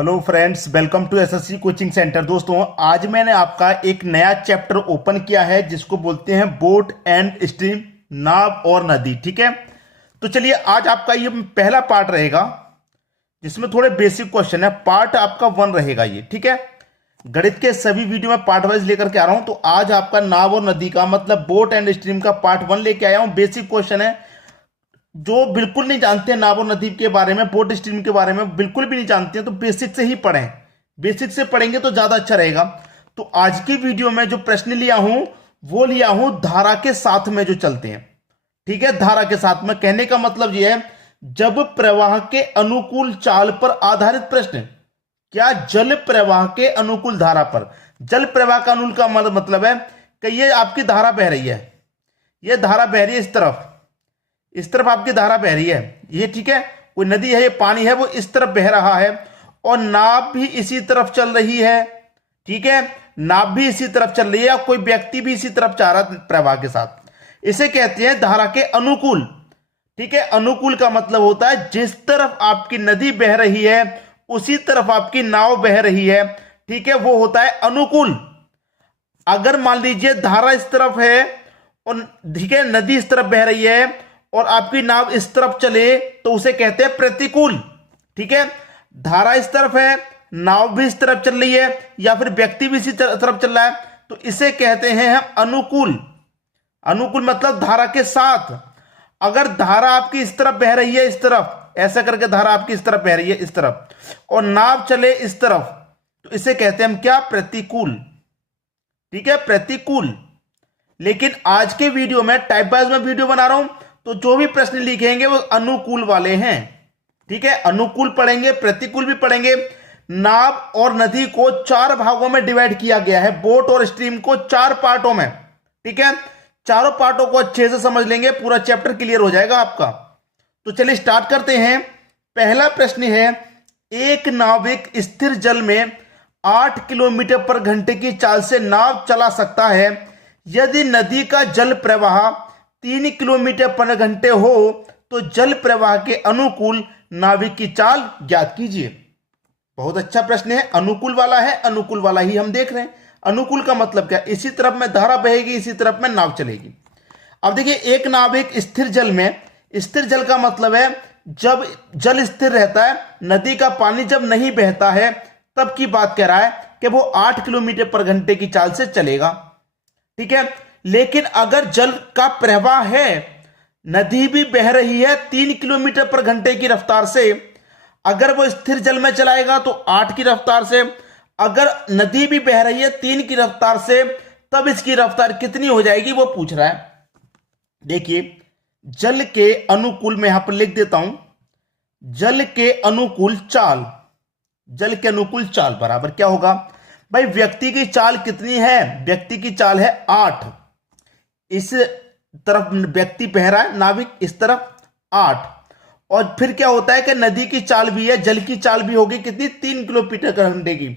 Hello friends, welcome to SSC coaching centre. दोस्तों, आज मैंने आपका एक नया चैप्टर ओपन किया है जिसको बोलते हैं बोट एंड स्ट्रीम, नाव और नदी। ठीक है, तो चलिए आज आपका ये पहला पार्ट रहेगा जिसमें थोड़े बेसिक क्वेश्चन है। पार्ट आपका 1 रहेगा ये। ठीक है, गणित के सभी वीडियो में पार्ट वाइज लेकर के आ रहा हूं, तो आज आपका नाव और नदी का मतलब बोट एंड स्ट्रीम का पार्ट 1 लेके आया हूं। बेसिक क्वेश्चन है, जो बिल्कुल नहीं जानते हैं नाव और नदी के बारे में, बोट स्ट्रीम के बारे में बिल्कुल भी नहीं जानते हैं, तो बेसिक से ही पढ़ें। बेसिक से पढ़ेंगे तो ज्यादा अच्छा रहेगा। तो आज की वीडियो में जो प्रश्न लिया हूं वो लिया हूं धारा के साथ में जो चलते हैं। ठीक है, धारा के साथ में कहने का मतलब यह है, जब प्रवाह के अनुकूल चाल पर आधारित प्रश्न। क्या जल प्रवाह के अनुकूल धारा पर, जल प्रवाह का अनुकूल का मतलब है कि ये आपकी धारा बह रही है, ये धारा बह रही है इस तरफ आपकी धारा बह रही है ये। ठीक है, कोई नदी है, ये पानी है, वो इस तरफ बह रहा है और नाव भी इसी तरफ चल रही है। ठीक है, नाव भी इसी तरफ चल रही है और कोई व्यक्ति भी इसी तरफ जा रहा है प्रवाह के साथ। इसे कहते हैं धारा के अनुकूल। ठीक है, अनुकूल का मतलब होता है जिस तरफ आपकी नदी बह रही है उसी तरफ आपकी नाव बह रही है। ठीक है, वो होता है अनुकूल। अगर मान लीजिए धारा इस तरफ है और ठीक है नदी इस तरफ बह रही है और आपकी नाव इस तरफ चले तो उसे कहते हैं प्रतिकूल। ठीक है, धारा इस तरफ है, नाव भी इस तरफ चल रही है या फिर व्यक्ति भी इसी तरफ चल रहा है, तो इसे कहते हैं हम अनुकूल। अनुकूल मतलब धारा के साथ। अगर धारा आपकी इस तरफ बह रही है, इस तरफ ऐसा करके धारा आपकी इस तरफ बह रही है इस तरफ, और नाव चले इस तरफ, तो इसे कहते हैं हम क्या, प्रतिकूल। ठीक है, प्रतिकूल। लेकिन आज के वीडियो में टाइप वाइज में वीडियो बना रहा हूं, तो जो भी प्रश्न लिखेंगे वो अनुकूल वाले हैं। ठीक है, अनुकूल पढ़ेंगे, प्रतिकूल भी पढ़ेंगे। नाव और नदी को 4 भागों में डिवाइड किया गया है, बोट और स्ट्रीम को 4 पार्टों में। ठीक है, चारों पार्टों को अच्छे से समझ लेंगे, पूरा चैप्टर क्लियर हो जाएगा आपका। तो चलिए स्टार्ट करते हैं। पहला प्रश्न है, एक नाविक स्थिर जल में 8 किलोमीटर पर घंटे की चाल से नाव चला सकता है यदि नदी का जल प्रवाह 3 किलोमीटर पर घंटे हो तो जल प्रवाह के अनुकूल नाविक की चाल ज्ञात कीजिए। बहुत अच्छा प्रश्न है, अनुकूल वाला है, अनुकूल वाला ही हम देख रहे हैं। अनुकूल का मतलब क्या, इसी तरफ में धारा बहेगी, इसी तरफ में नाव चलेगी। अब देखिए, एक नाविक स्थिर जल में, स्थिर जल का मतलब है जब जल स्थिर रहता है, नदी का पानी जब नहीं बहता है, तब की बात कह रहा है कि वो 8 किलोमीटर पर घंटे की चाल से चलेगा। ठीक है, लेकिन अगर जल का प्रवाह है, नदी भी बह रही है 3 किलोमीटर पर घंटे की रफ्तार से, अगर वो स्थिर जल में चलाएगा तो 8 की रफ्तार से, अगर नदी भी बह रही है 3 की रफ्तार से, तब इसकी रफ्तार कितनी हो जाएगी वो पूछ रहा है। देखिए, जल के अनुकूल में यहां पर लिख देता हूं, जल के अनुकूल चाल, जल के अनुकूल चाल बराबर क्या होगा भाई, व्यक्ति की चाल कितनी है, व्यक्ति की चाल है 8, इस तरफ व्यक्ति बह रहा है, नाविक इस तरफ 8, और फिर क्या होता है कि नदी की चाल भी है, जल की चाल भी होगी कितनी, 3 किलोमीटर घंटे की।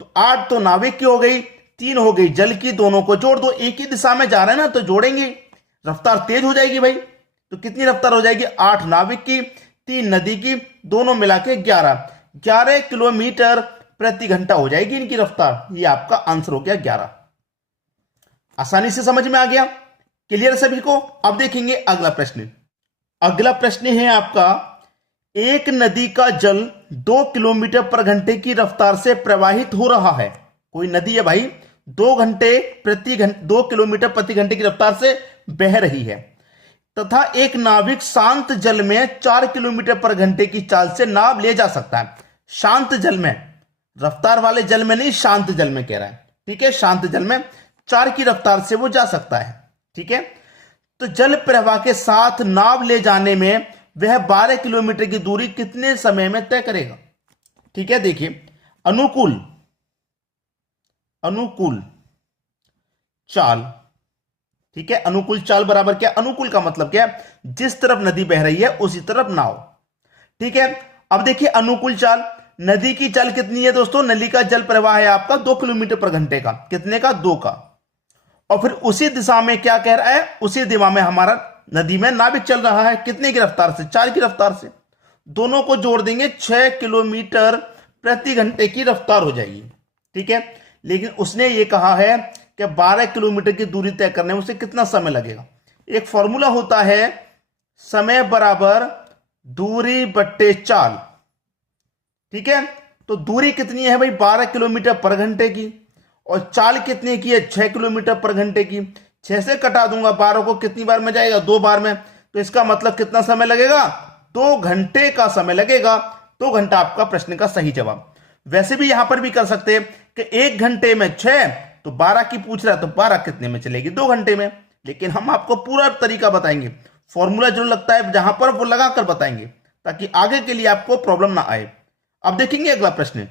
तो 8 तो नाविक की हो गई, 3 हो गई जल की, दोनों को जोड़ दो, एक ही दिशा में जा रहे हैं ना तो जोड़ेंगे, रफ्तार तेज हो जाएगी भाई। तो कितनी रफ्तार हो जाएगी, 8 नाविक की, 3 नदी की, दोनों मिला के 11 किलोमीटर प्रति घंटा हो जाएगी इनकी रफ्तार। ये आपका आंसर हो गया 11। आसानी से समझ में आ गया, क्लियर सभी को। अब देखेंगे अगला प्रश्न। अगला प्रश्न है आपका, एक नदी का जल 2 किलोमीटर पर घंटे की रफ्तार से प्रवाहित हो रहा है। कोई नदी है भाई, 2 किलोमीटर प्रति घंटे की रफ्तार से बह रही है, तथा एक नाविक शांत जल में 4 किलोमीटर पर घंटे की चाल से नाव ले जा सकता है। शांत जल में, रफ्तार वाले जल में नहीं, शांत जल में कह रहा है। ठीक है, शांत जल में 4 की रफ्तार से वो जा सकता है। ठीक है, तो जल प्रवाह के साथ नाव ले जाने में वह 12 किलोमीटर की दूरी कितने समय में तय करेगा। ठीक है, देखिए, अनुकूल, अनुकूल चाल। ठीक है, अनुकूल चाल बराबर क्या, अनुकूल का मतलब क्या, जिस तरफ नदी बह रही है उसी तरफ नाव। ठीक है, अब देखिए अनुकूल चाल, नदी की चाल कितनी है दोस्तों, नदी का जल प्रवाह है आपका 2 किलोमीटर पर घंटे का, कितने का, 2 का, और फिर उसी दिशा में क्या कह रहा है, उसी दिशा में हमारा नदी में नाविक चल रहा है, कितने की रफ्तार से, 4 की रफ्तार से। दोनों को जोड़ देंगे, 6 किलोमीटर प्रति घंटे की रफ्तार हो जाएगी। ठीक है, लेकिन उसने ये कहा है कि 12 किलोमीटर की दूरी तय करने में उसे कितना समय लगेगा। एक फॉर्मूला होता है समय बराबर दूरी बट्टे चाल। ठीक है, तो दूरी कितनी है भाई 12 किलोमीटर पर घंटे की, और चाल कितने की है 6 किलोमीटर पर घंटे की। 6 से कटा दूंगा 12 को, कितनी बार में जाएगा 2 बार में, तो इसका मतलब कितना समय लगेगा 2 घंटे का समय लगेगा। 2 घंटा आपका प्रश्न का सही जवाब। वैसे भी यहां पर भी कर सकते हैं कि 1 घंटे में 6, तो 12 की पूछ रहा है तो 12 कितने में चलेगी 2 घंटे में। लेकिन हम आपको पूरा तरीका बताएंगे, फॉर्मूला जो लगता है जहां पर वो लगाकर बताएंगे, ताकि आगे के लिए आपको प्रॉब्लम ना आए। अब देखेंगे अगला प्रश्न।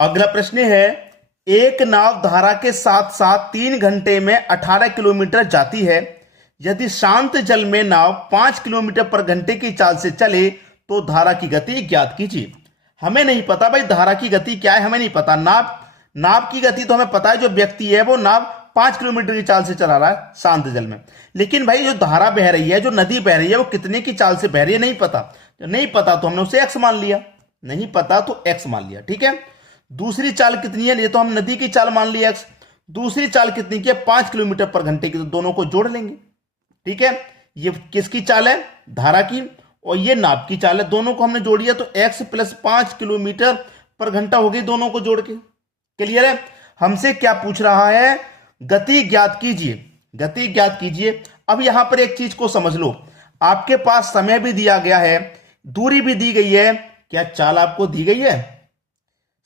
अगला प्रश्न है, एक नाव धारा के साथ साथ 3 घंटे में 18 किलोमीटर जाती है। यदि शांत जल में नाव 5 किलोमीटर पर घंटे की चाल से चले तो धारा की गति ज्ञात कीजिए। हमें नहीं पता भाई धारा की गति क्या है, हमें नहीं पता। नाव की गति तो हमें पता है, जो व्यक्ति है वो नाव 5 किलोमीटर की चाल से चला रहा है शांत जल में। लेकिन भाई जो धारा बह रही है, जो नदी बह रही है, वो कितने की चाल से बह रही है नहीं पता। नहीं पता तो हमने उसे एक्स मान लिया, नहीं पता तो एक्स मान लिया। ठीक है, दूसरी चाल कितनी है, ये तो हम नदी की चाल मान लिया एक्स। दूसरी चाल कितनी की है 5 किलोमीटर पर घंटे की, तो दोनों को जोड़ लेंगे। ठीक है, ये किसकी चाल है धारा की, और ये नाव की चाल है, दोनों को हमने जोड़ दिया तो x प्लस 5 किलोमीटर पर घंटा हो गई दोनों को जोड़ के। क्लियर है। हमसे क्या पूछ रहा है, गति ज्ञात कीजिए, गति ज्ञात कीजिए। अब यहां पर एक चीज को समझ लो, आपके पास समय भी दिया गया है, दूरी भी दी गई है। क्या चाल आपको दी गई है,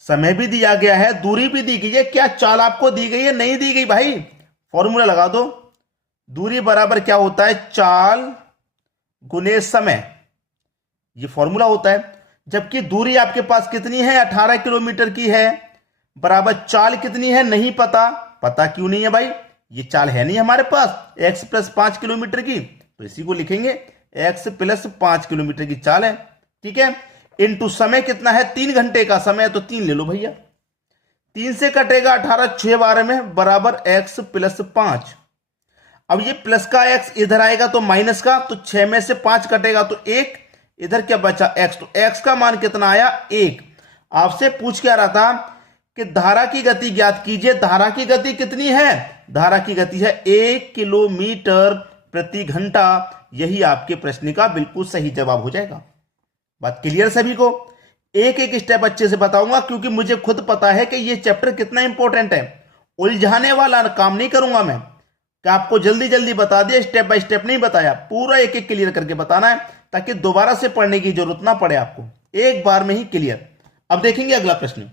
समय भी दिया गया है, दूरी भी दी गई है, क्या चाल आपको दी गई है, नहीं दी गई भाई। फॉर्मूला लगा दो, दूरी बराबर क्या होता है चाल गुने समय, ये फॉर्मूला होता है। जबकि दूरी आपके पास कितनी है 18 किलोमीटर की है, बराबर चाल कितनी है नहीं पता। पता क्यों नहीं है भाई, ये चाल है नहीं हमारे पास x प्लस 5 किलोमीटर की, तो इसी को लिखेंगे x प्लस 5 किलोमीटर की चाल है। ठीक है, इनटू समय कितना है 3 घंटे का समय, तो 3 ले लो भैया। 3 से कटेगा 18, 6 12 में बराबर x प्लस 5। अब ये प्लस का x इधर आएगा तो माइनस का, तो 6 में से 5 कटेगा तो 1, इधर क्या बचा x, तो x का मान कितना आया 1। आपसे पूछ क्या रहा था कि धारा की गति ज्ञात कीजिए। धारा की गति कितनी है, धारा की गति है 1 किलोमीटर प्रति घंटा। यही आपके प्रश्न का बिल्कुल सही जवाब हो जाएगा। बात क्लियर सभी को। एक एक स्टेप अच्छे से बताऊंगा, क्योंकि मुझे खुद पता है कि ये चैप्टर कितना इंपॉर्टेंट है। उलझाने वाला काम नहीं करूंगा मैं कि आपको जल्दी जल्दी बता दिया, स्टेप बाय स्टेप नहीं बताया, पूरा एक एक क्लियर करके बताना है, ताकि दोबारा से पढ़ने की जरूरत ना पड़े आपको, एक बार में ही क्लियर। अब देखेंगे अगला प्रश्न।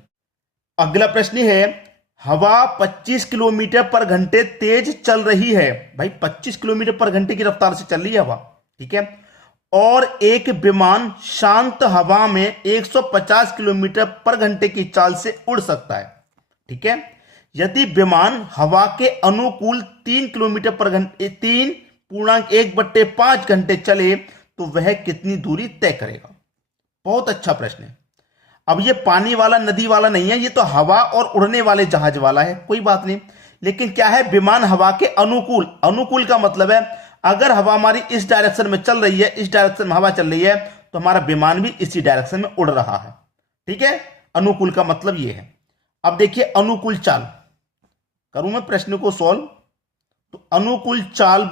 अगला प्रश्न है, हवा 25 किलोमीटर पर घंटे तेज चल रही है। भाई 25 किलोमीटर पर घंटे की रफ्तार से चल रही है हवा। ठीक है, और एक विमान शांत हवा में 150 किलोमीटर पर घंटे की चाल से उड़ सकता है। ठीक है, यदि विमान हवा के अनुकूल 3 किलोमीटर पर घंटे 3.1/5 घंटे चले तो वह कितनी दूरी तय करेगा। बहुत अच्छा प्रश्न है। अब ये पानी वाला नदी वाला नहीं है, ये तो हवा और उड़ने वाले जहाज वाला है, कोई बात नहीं। लेकिन क्या है, विमान हवा के अनुकूल। अनुकूल का मतलब है अगर हवा हमारी इस डायरेक्शन में चल रही है, इस डायरेक्शन में हवा चल रही है, तो हमारा विमान भी इसी डायरेक्शन में उड़ रहा है। ठीक है, अनुकूल का मतलब ये है। अब देखिए अनुकूल चाल, करूं मैं प्रश्न को सॉल्व, तो अनुकूल चाल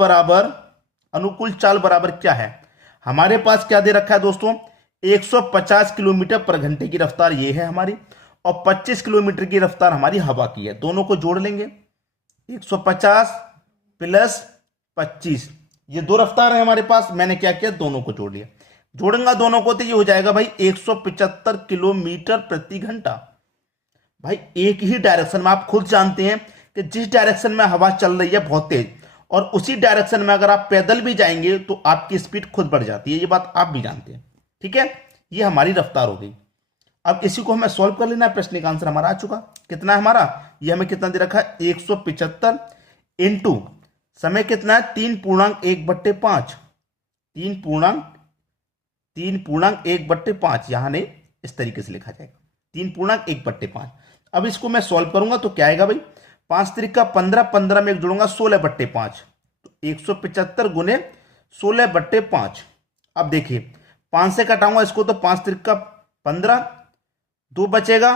बराबर क्या है, हमारे पास क्या दे रखा है दोस्तों, 150 किलोमीटर पर घंटे की रफ्तार ये है हमारी, और 25 किलोमीटर की रफ्तार हमारी हवा की है। दोनों को जोड़ लेंगे, 150 प्लस 25, ये 2 रफ्तार है हमारे पास। मैंने क्या किया, दोनों को जोड़ लिया। जोड़ूंगा दोनों को तो ये हो जाएगा भाई 175 किलोमीटर प्रति घंटा। भाई एक ही डायरेक्शन में, आप खुद जानते हैं कि जिस डायरेक्शन में हवा चल रही है बहुत तेज, और उसी डायरेक्शन में अगर आप पैदल भी जाएंगे तो आपकी स्पीड खुद बढ़ जाती है, ये बात आप भी जानते हैं। ठीक है, ये हमारी रफ्तार हो गई। अब इसी को हमें सॉल्व कर लेना है। प्रश्न का आंसर हमारा आ चुका, कितना है हमारा, ये हमें कितना दे रखा है 175 इंटू समय कितना है 3.1/5, 3.1/5, यहां ने इस तरीके से लिखा जाएगा 3.1/5। अब इसको मैं सॉल्व करूंगा तो क्या आएगा भाई, 5 त्रिका 15, 15 में एक जोड़ूंगा 16/5, तो 175 गुने 16/5। अब देखिए 5 से कटाऊंगा इसको तो 5 त्रिका 15, 2 बचेगा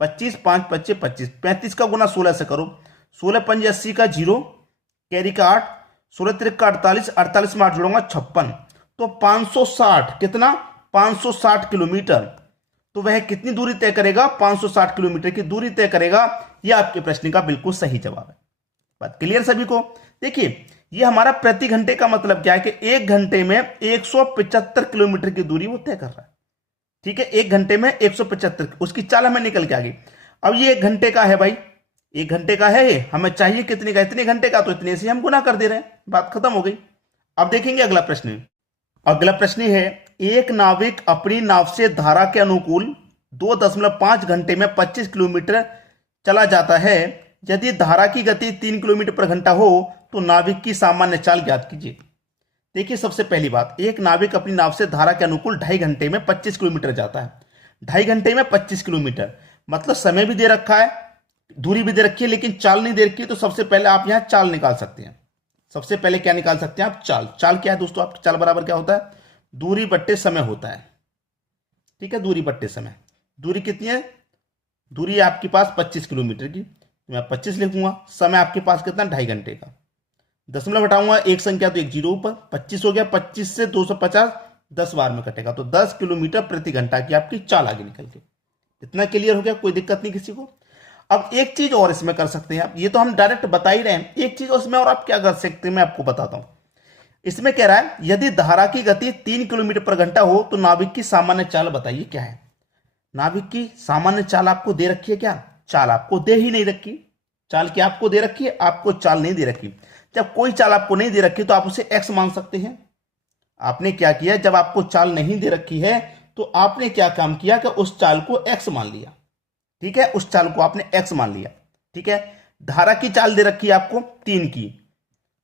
25, 5 बचे 25, 35 का गुना 16 से करो, 16 पंजे 80 का 0, कैरी का 8, 16 तिरक का 48, 48 में 8 जोड़ूंगा 56, तो 560, कितना 560 किलोमीटर। तो वह कितनी दूरी तय करेगा, 560 किलोमीटर की दूरी तय करेगा। यह आपके प्रश्न का बिल्कुल सही जवाब है। बात क्लियर सभी को। देखिए ये हमारा प्रति घंटे का मतलब क्या है कि 1 घंटे में 175 किलोमीटर की दूरी वो तय कर रहा है। ठीक है, 1 घंटे में 175, उसकी चाल हमें निकल के आ गई। अब ये 1 घंटे का है भाई, 1 घंटे का है ये, हमें चाहिए कितने का, इतने घंटे का, तो इतने से हम गुना कर दे रहे हैं, बात खत्म हो गई। अब देखेंगे अगला प्रश्न। अगला प्रश्न है, एक नाविक अपनी नाव से धारा के अनुकूल 2.5 घंटे में 25 किलोमीटर चला जाता है। यदि धारा की गति 3 किलोमीटर पर घंटा हो तो नाविक की सामान्य चाल ज्ञात कीजिए। देखिए सबसे पहली बात, एक नाविक अपनी नाव से धारा के अनुकूल 2.5 घंटे में 25 किलोमीटर जाता है। 2.5 घंटे में 25 किलोमीटर मतलब समय भी दे रखा है, दूरी भी दे रखी है, लेकिन चाल नहीं दे रखी है। तो सबसे पहले आप यहां चाल निकाल सकते हैं। सबसे पहले क्या निकाल सकते हैं आप, चाल। चाल क्या है दोस्तों, आपकी चाल बराबर क्या होता है, दूरी बट्टे समय होता है। ठीक है, दूरी बट्टे समय। दूरी कितनी है, दूरी है आपके पास 25 किलोमीटर की, मैं 25 लिखूंगा। समय आपके पास कितना, 2.5 घंटे का। दशमलव हटाऊंगा एक संख्या तो एक जीरो ऊपर, 25 हो गया, 25 से 250 10 बार में कटेगा, तो 10 किलोमीटर प्रति घंटा की आपकी चाल आगे निकल के। इतना क्लियर हो गया, कोई दिक्कत नहीं किसी को। अब एक चीज और इसमें कर सकते हैं आप, ये तो हम डायरेक्ट बता ही रहे हैं, एक चीज उसमें और आप क्या कर सकते हैं मैं आपको बताता हूं। इसमें कह रहा है यदि धारा की गति 3 किलोमीटर पर घंटा हो तो नाविक की सामान्य चाल बताइए क्या है। नाविक की सामान्य चाल आपको दे रखी है क्या, चाल आपको दे ही नहीं रखी। चाल क्या आपको दे रखी है, आपको चाल नहीं दे रखी। जब कोई चाल आपको नहीं दे रखी तो आप उसे एक्स मान सकते हैं। आपने क्या किया, जब आपको चाल नहीं दे रखी है तो आपने क्या काम किया कि उस चाल को एक्स मान लिया। ठीक है, उस चाल को आपने एक्स मान लिया। ठीक है, धारा की चाल दे रखी है आपको 3 की,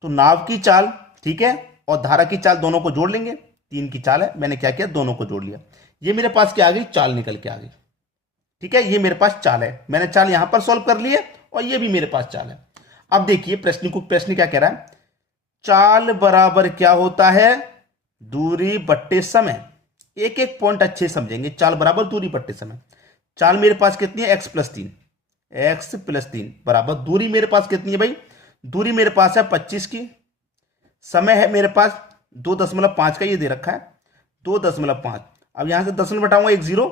तो नाव की चाल, ठीक है, और धारा की चाल दोनों को जोड़ लेंगे। 3 की चाल है, मैंने क्या किया, दोनों को जोड़ लिया। ये मेरे पास क्या आ गई, चाल निकल के आ गई। ठीक है, ये मेरे पास चाल है, मैंने चाल यहां पर सॉल्व कर ली है, और ये भी मेरे पास चाल है। अब देखिए प्रश्न क्या कह रहा है, चाल बराबर क्या होता है, दूरी बट्टे समय। एक एक पॉइंट अच्छे समझेंगे, चाल बराबर दूरी बट्टे समय। चाल मेरे पास कितनी है, x + 3, x + 3 बराबर दूरी मेरे पास कितनी है भाई, दूरी मेरे पास है 25 की, समय है मेरे पास 2.5 का, ये दे रखा है 2.5। अब यहां से दशमलव हटाऊंगा एक जीरो,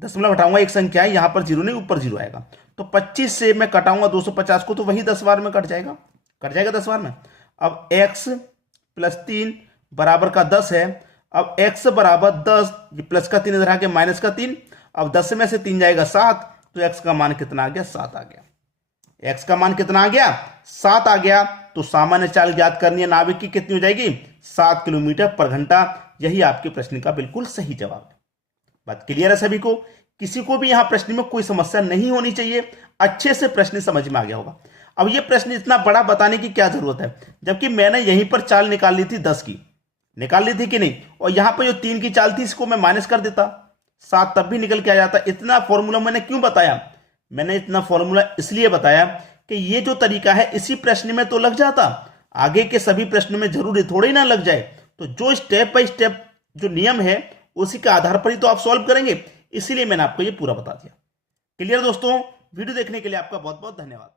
दशमलव हटाऊंगा एक संख्या है, यहां पर जीरो नहीं ऊपर जीरो आएगा, तो 25 से मैं कटाऊंगा 250 को, तो वही 10 बार में कट जाएगा 10 बार में। अब x + 3 बराबर का 10 है। अब x बराबर 10, ये प्लस का 3 इधर आ गया, माइनस का 3, अब 10 में से 3 जाएगा 7, तो x का मान कितना आ गया, 7 आ गया। x का मान कितना आ गया, 7 आ गया। तो सामान्य चाल ज्ञात करनी है नाविक की, कितनी हो जाएगी, 7 किलोमीटर पर घंटा। यही आपके प्रश्न का बिल्कुल सही जवाब है। बात क्लियर है सभी को, किसी को भी यहां प्रश्न में कोई समस्या नहीं होनी चाहिए, अच्छे से प्रश्न समझ में आ गया होगा। अब ये प्रश्न इतना बड़ा बताने की क्या जरूरत है, जबकि मैंने यहीं पर चाल निकाल ली थी, 10 की निकाल ली थी कि नहीं, और यहां पर जो 3 की चाल थी इसको मैं माइनस कर देता, 7 तब भी निकल के आ जाता। इतना फॉर्मूला मैंने क्यों बताया, मैंने इतना फॉर्मूला इसलिए बताया कि ये जो तरीका है इसी प्रश्न में तो लग जाता, आगे के सभी प्रश्नों में जरूरी थोड़ी ना लग जाए। तो जो स्टेप बाय स्टेप जो नियम है उसी के आधार पर ही तो आप सॉल्व करेंगे, इसीलिए मैंने आपको ये पूरा बता दिया। क्लियर दोस्तों, वीडियो देखने के लिए आपका बहुत बहुत धन्यवाद।